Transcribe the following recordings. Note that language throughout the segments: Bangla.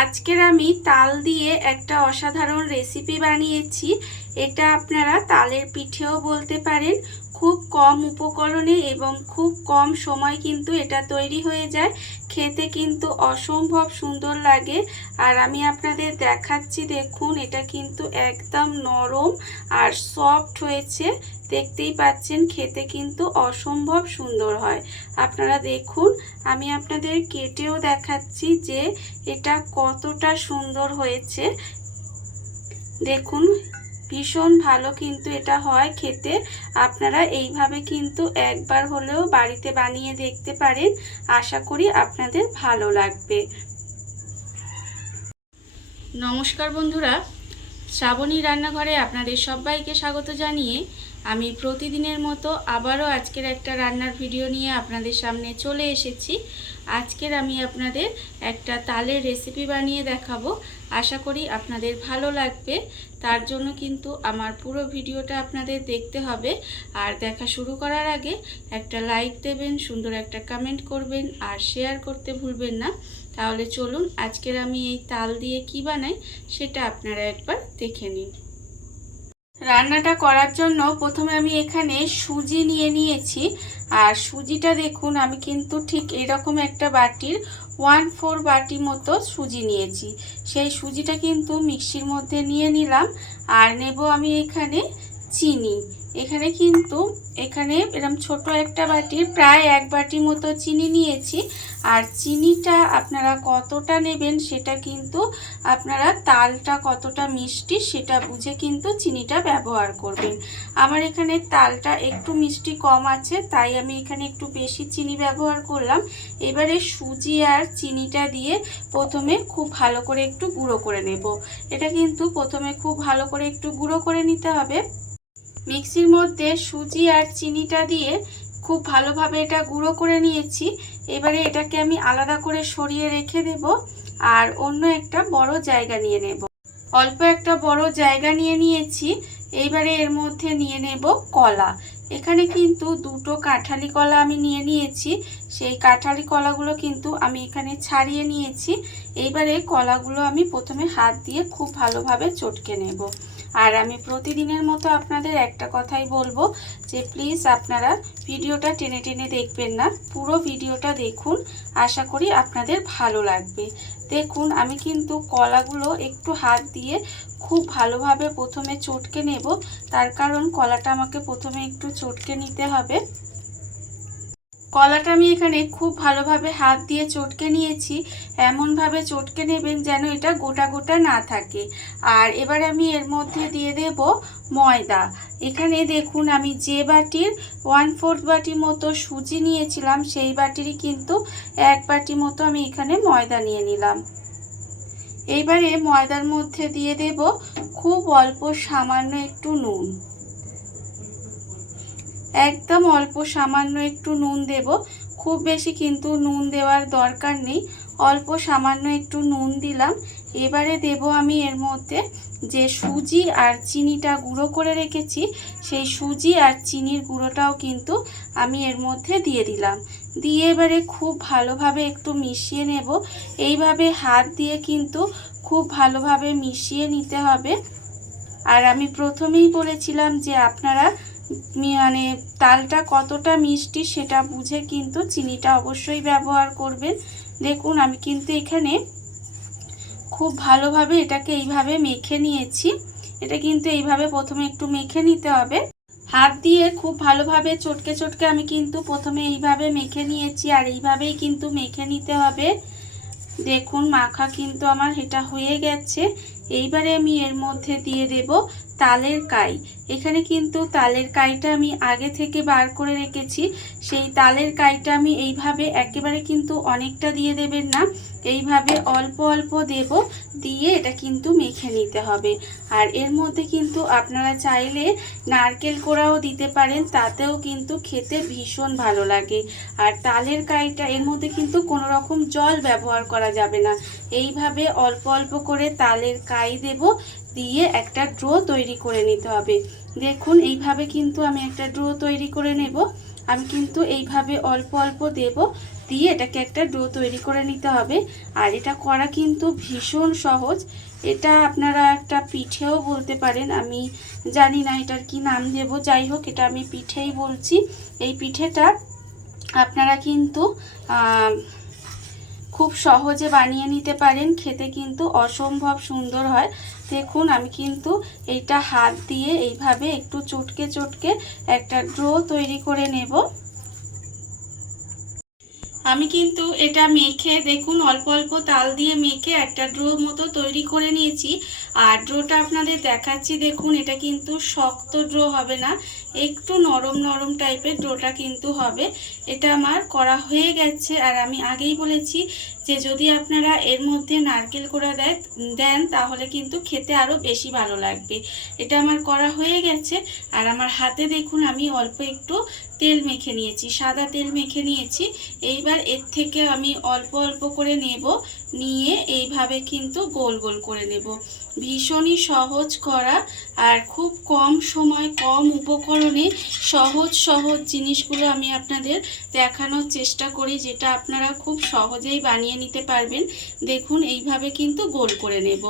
আজকের আমি তাল দিয়ে একটা অসাধারণ রেসিপি বানিয়েছি। এটা আপনারা তালের পিঠেও বলতে পারেন। খুব কম উপকরণে এবং খুব কম সময় কিন্তু এটা তৈরি হয়ে যায়। খেতে কিন্তু অসম্ভব সুন্দর লাগে। আর আমি আপনাদের দেখাচ্ছি, দেখুন এটা কিন্তু একদম নরম আর সফট হয়েছে। দেখতেই পাচ্ছেন, খেতে কিন্তু অসম্ভব সুন্দর হয়। আপনারা দেখুন, আমি আপনাদের কেটেও দেখাচ্ছি যে এটা কতটা সুন্দর হয়েছে। দেখুন, ভীষণ ভালো কিন্তু এটা হয় খেতে। আপনারা এইভাবে কিন্তু একবার হলেও বাড়িতে বানিয়ে দেখতে পারেন। আশা করি আপনাদের ভালো লাগবে। নমস্কার বন্ধুরা, শ্রাবণী রান্নাঘরে আপনাদের সবাইকে স্বাগত জানিয়ে আমি প্রতিদিনের মতো আবারও আজকের একটা রান্নার ভিডিও নিয়ে আপনাদের সামনে চলে এসেছি। আজকের আমি আপনাদের একটা তালের রেসিপি বানিয়ে দেখাবো। আশা করি আপনাদের ভালো লাগবে। তার জন্য কিন্তু আমার পুরো ভিডিওটা আপনাদের দেখতে হবে। আর দেখা শুরু করার আগে একটা লাইক দেবেন, সুন্দর একটা কমেন্ট করবেন আর শেয়ার করতে ভুলবেন না। তাহলে চলুন আজকের আমি এই তাল দিয়ে কি বানাই সেটা আপনারা একবার দেখে নিন। রান্নাটা করার জন্য প্রথমে আমি এখানে সুজি নিয়ে নিয়েছি। আর সুজিটা দেখুন, আমি কিন্তু ঠিক এরকম একটা বাটির 1/4 বাটি মতো সুজি নিয়েছি। সেই সুজিটা কিন্তু মিক্সির মধ্যে নিয়ে নিলাম। আর নেব আমি এখানে চিনি। এখানে এরকম ছোট একটা বাটির প্রায় 1 বাটি মতো চিনি নিয়েছি। আর চিনিটা আপনারা কতটা নেবেন সেটা কিন্তু আপনারা তালটা কতটা মিষ্টি সেটা বুঝে কিন্তু চিনিটা ব্যবহার করবেন। আমার এখানে তালটা একটু মিষ্টি কম আছে, তাই আমি এখানে একটু বেশি চিনি ব্যবহার করলাম। এবারে সুজি আর চিনিটা দিয়ে প্রথমে খুব ভালো করে একটু গুঁড়ো করে নেব। এটা কিন্তু প্রথমে খুব ভালো করে একটু গুঁড়ো করে নিতে হবে। মিক্সির মধ্যে সুজি আর চিনিটা দিয়ে খুব ভালোভাবে এটা গুঁড়ো করে নিয়েছি। এবারে এটাকে আমি আলাদা করে সরিয়ে রেখে দেব আর অন্য একটা বড় জায়গা নিয়ে নেব। অল্প একটা বড় জায়গা নিয়ে নিয়েছি। এইবারে এর মধ্যে নিয়ে নেব কলা। এখানে কিন্তু 2টো কাঁঠালি কলা আমি নিয়ে নিয়েছি। সেই কাঁঠালি কলাগুলো কিন্তু আমি এখানে ছাড়িয়ে নিয়েছি। এইবারে কলাগুলো আমি প্রথমে হাত দিয়ে খুব ভালোভাবে চটকে নেব। আর আমি প্রতিদিনের মতো আপনাদের একটা কথাই বলবো যে প্লিজ আপনারা ভিডিওটা টেনে টেনে দেখবেন না, পুরো ভিডিওটা দেখুন। আশা করি আপনাদের ভালো লাগবে। দেখুন, আমি কিন্তু কলাগুলো একটু হাত দিয়ে খুব ভালোভাবে প্রথমে চটকে নেব। তার কারণ কলাটা আমাকে প্রথমে একটু চটকে নিতে হবে। কলাটা আমি এখানে খুব ভালোভাবে হাত দিয়ে চটকে নিয়েছি। এমনভাবে চটকে নেবেন যেন এটা গোটা গোটা না থাকে। আর এবার আমি এর মধ্যে দিয়ে দেব ময়দা। এখানে দেখুন, আমি যে বাটির 1/4 বাটি মতো সুজি নিয়েছিলাম সেই বাটিরই কিন্তু 1 বাটি মতো আমি এখানে ময়দা নিয়ে নিলাম। এইবারে ময়দার মধ্যে দিয়ে দেব খুব অল্প সামান্য একটু নুন। একদম অল্প সামান্য একটু নুন দেব। খুব বেশি কিন্তু নুন দেওয়ার দরকার নেই, অল্প সামান্য একটু নুন দিলাম। এবারে দেব আমি এর মধ্যে যে সুজি আর চিনিটা গুঁড়ো করে রেখেছি, সেই সুজি আর চিনির গুঁড়োটাও কিন্তু আমি এর মধ্যে দিয়ে দিলাম। দিয়ে এবারে খুব ভালোভাবে একটু মিশিয়ে নেব। এইভাবে হাত দিয়ে কিন্তু খুব ভালোভাবে মিশিয়ে নিতে হবে। আর আমি প্রথমেই বলেছিলাম যে আপনারা তালটা কতটা মিষ্টি সেটা বুঝে কিন্তু চিনিটা অবশ্যই ব্যবহার করবেন। দেখুন, আমি কিন্তু এখানে খুব ভালোভাবে এটাকে এইভাবে মেখে নিয়েছি। এটা কিন্তু এইভাবে প্রথমে একটু মেখে নিতে হবে। হাত দিয়ে খুব ভালোভাবে চটকে চটকে আমি কিন্তু প্রথমে এইভাবে মেখে নিয়েছি। আর এইভাবেই কিন্তু মেখে নিতে হবে। দেখুন, মাখা কিন্তু আমার এটা হয়ে গেছে। এইবারে আমি এর মধ্যে দিয়ে দেব তালের কাই। এখানে কিন্তু তালের কাইটা আমি আগে থেকে বার করে রেখেছি। সেই তালের কাইটা আমি এইভাবে একেবারে কিন্তু অনেকটা দিয়ে দেবেন না, এইভাবে অল্প অল্প দেব। দিয়ে এটা কিন্তু মেখে নিতে হবে। আর এর মধ্যে কিন্তু আপনারা চাইলে নারকেল কোড়াও দিতে পারেন, তাতেও কিন্তু খেতে ভীষণ ভালো লাগে। আর তালের কাইটা এর মধ্যে কিন্তু কোনো রকম জল ব্যবহার করা যাবে না। এইভাবে অল্প অল্প করে তালের কাই দেব, দিয়ে একটা ড্রো তৈরি করে নিতে হবে। দেখুন, এইভাবে কিন্তু আমি একটা ড্রো তৈরি করে নেব। আমি কিন্তু এইভাবে অল্প অল্প দেব, দিয়ে এটাকে একটা ডো তৈরি করে নিতে হবে। আর এটা করা কিন্তু ভীষণ সহজ। এটা আপনারা একটা পিঠেও বলতে পারেন, আমি জানি না এটার কি নাম দেব, যাই হোক এটা আমি পিঠেই বলছি। এই পিঠেটা আপনারা কিন্তু খুব সহজে বানিয়ে নিতে পারেন, খেতে কিন্তু অসম্ভব সুন্দর হয়। দেখুন আমি কিন্তু এইটা হাত দিয়ে এইভাবে একটু চটকে চটকে একটা ডো তৈরি করে নেব। আমি কিন্তু এটা মেখে দেখুন অল্প অল্প তাল দিয়ে মেখে একটা ডো মতো তৈরি করে নিয়েছি। আর ডোটা আপনাদের দেখাচ্ছি, দেখুন এটা কিন্তু শক্ত ডো হবে না, একটু নরম নরম টাইপের ডোটা কিন্তু হবে। এটা আমার করা হয়ে গেছে। আর আমি আগেই বলেছি যে যদি আপনারা এর মধ্যে নারকেল কোড়া দেন তাহলে কিন্তু খেতে আরও বেশি ভালো লাগবে। এটা আমার করা হয়ে গেছে। আর আমার হাতে দেখুন আমি অল্প একটু তেল মেখে নিয়েছি, সাদা তেল মেখে নিয়েছি। এইবার এর থেকে আমি অল্প অল্প করে নেব, নিয়ে এইভাবে কিন্তু গোল গোল করে নেব। ভীষণই সহজ করা, আর খুব কম সময় কম উপকরণে সহজ সহজ জিনিসগুলো আমি আপনাদের দেখানোর চেষ্টা করি, যেটা আপনারা খুব সহজেই বানিয়ে নিতে পারবেন। দেখুন এইভাবে কিন্তু গোল করে নেব।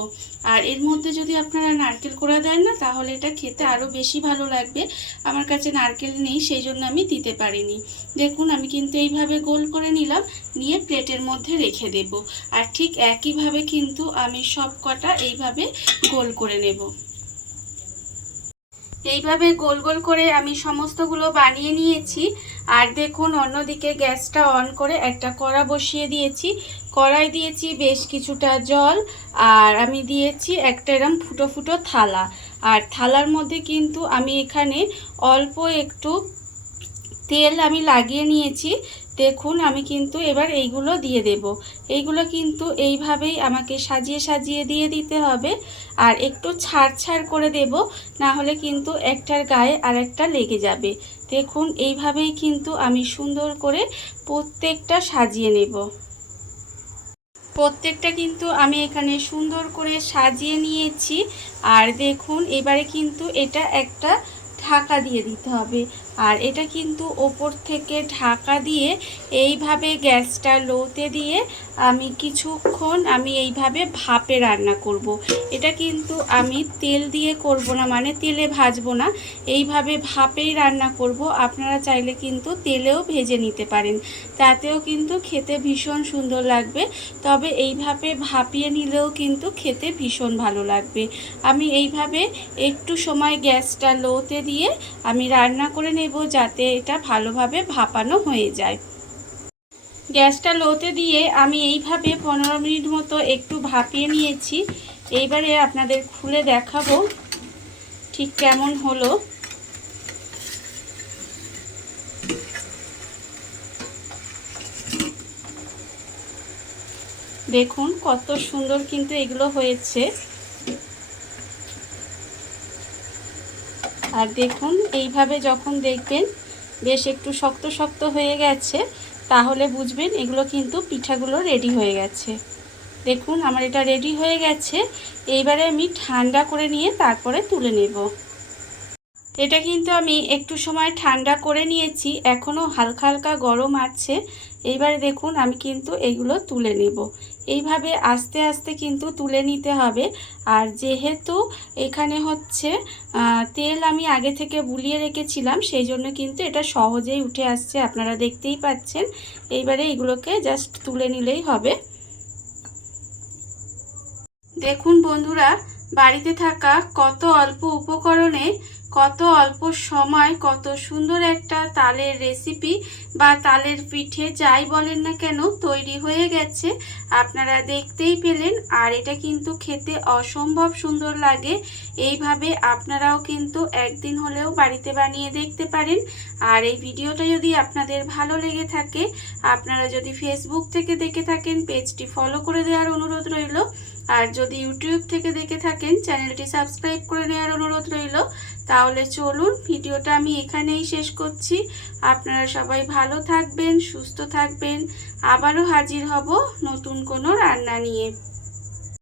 আর এর মধ্যে যদি আপনারা নারকেল কোড়া দেন না তাহলে এটা খেতে আরও বেশি ভালো লাগবে। আমার কাছে নারকেল নেই সেই জন্য আমি দিতে পারিনি। দেখুন আমি কিন্তু এইভাবে গোল করে নিলাম, নিয়ে প্লেটের মধ্যে রেখে দেব। আর ঠিক একইভাবে কিন্তু আমি সব কটা এইভাবে গোল করে নেব। এইভাবে গোল গোল করে আমি সমস্তগুলো বানিয়ে নিয়েছি। আর দেখুন অন্যদিকে গ্যাসটা অন করে একটা কড়া বসিয়ে দিয়েছি। কড়াই দিয়েছি বেশ কিছুটা জল, আর আমি দিয়েছি একটা এরম ফুটো ফুটো থালা। আর থালার মধ্যে কিন্তু আমি এখানে অল্প একটু তেল আমি লাগিয়ে নিয়েছি। দেখুন আমি কিন্তু এবার এইগুলো দিয়ে দেব। এইগুলো কিন্তু এইভাবেই আমাকে সাজিয়ে সাজিয়ে দিয়ে দিতে হবে। আর একটু ছাড় ছাড় করে দেব, না হলে কিন্তু একটার গায়ে আর একটা লেগে যাবে। দেখুন এইভাবেই কিন্তু আমি সুন্দর করে প্রত্যেকটা সাজিয়ে নেব। প্রত্যেকটা কিন্তু আমি এখানে সুন্দর করে সাজিয়ে নিয়েছি। আর দেখুন এবারে কিন্তু এটা একটা ঢাকা দিয়ে দিতে হবে। আর এটা কিন্তু ওপর থেকে ঢাকা দিয়ে এইভাবে গ্যাসটা লোতে দিয়ে আমি কিছুক্ষণ এইভাবে ভাপে রান্না করব। এটা কিন্তু আমি তেল দিয়ে করব না, মানে তেলে ভাজবো না, এইভাবে ভাপেই রান্না করব। আপনারা চাইলে কিন্তু তেলেও ভেজে নিতে পারেন, তাতেও কিন্তু খেতে ভীষণ সুন্দর লাগবে। তবে এইভাবে ভাপিয়ে নিলেও কিন্তু খেতে ভীষণ ভালো লাগবে। আমি এইভাবে একটু সময় গ্যাসটা লোতে দিয়ে আমি রান্না করে নেব, যাতে এটা ভালোভাবে ভাপানো হয়ে যায়। গ্যাসটা লোতে দিয়ে আমি এইভাবে 15 মিনিট মতো একটু ভাপিয়ে নিয়েছি। এইবারে আপনাদের খুলে দেখাবো ঠিক কেমন হলো। দেখুন কত সুন্দর কিন্তু এগুলো হয়েছে। আর দেখুন এইভাবে যখন দেখবেন বেশ একটু শক্ত শক্ত হয়ে গেছে, তাহলে বুঝবেন এগুলো কিন্তু পিঠাগুলো রেডি হয়ে গেছে। দেখুন আমার এটা রেডি হয়ে গেছে। এইবারে আমি ঠান্ডা করে নিয়ে তারপরে তুলে নেব। এটা কিন্তু আমি একটু সময় ঠান্ডা করে নিয়েছি, এখনও হালকা হালকা গরম আছে। এইবারে দেখুন আমি কিন্তু এগুলো তুলে নেব। এইভাবে আস্তে আস্তে কিন্তু তুলে নিতে হবে। আর যেহেতু এখানে হচ্ছে তেল আমি আগে থেকে বুলিয়ে রেখেছিলাম, সেই জন্য কিন্তু এটা সহজেই উঠে আসছে, আপনারা দেখতেই পাচ্ছেন। এইবারে এগুলোকে জাস্ট তুলে নিলেই হবে। দেখুন বন্ধুরা, বাড়িতে থাকা কত অল্প উপকরণে কত অল্প সময় কত সুন্দর একটা তালের রেসিপি বা তালের পিঠে যাই বলেন না কেন তৈরি হয়ে গেছে। আপনারা দেখতেই পেলেন। আর এটা কিন্তু খেতে অসম্ভব সুন্দর লাগে। এইভাবে আপনারাও কিন্তু একদিন হলেও বাড়িতে বানিয়ে দেখতে পারেন। আর এই ভিডিওটা যদি আপনাদের ভালো লেগে থাকে, আপনারা যদি ফেসবুক থেকে দেখে থাকেন পেজটি ফলো করে দেওয়ার অনুরোধ রইল। আর যদি ইউটিউব থেকে দেখে থাকেন চ্যানেলটি সাবস্ক্রাইব করে নেওয়ার অনুরোধ রইল। তাহলে চলুন ভিডিওটা আমি এখানেই শেষ করছি। আপনারা সবাই ভালো থাকবেন, সুস্থ থাকবেন। আবারও হাজির হব নতুন কোনো রান্না নিয়ে।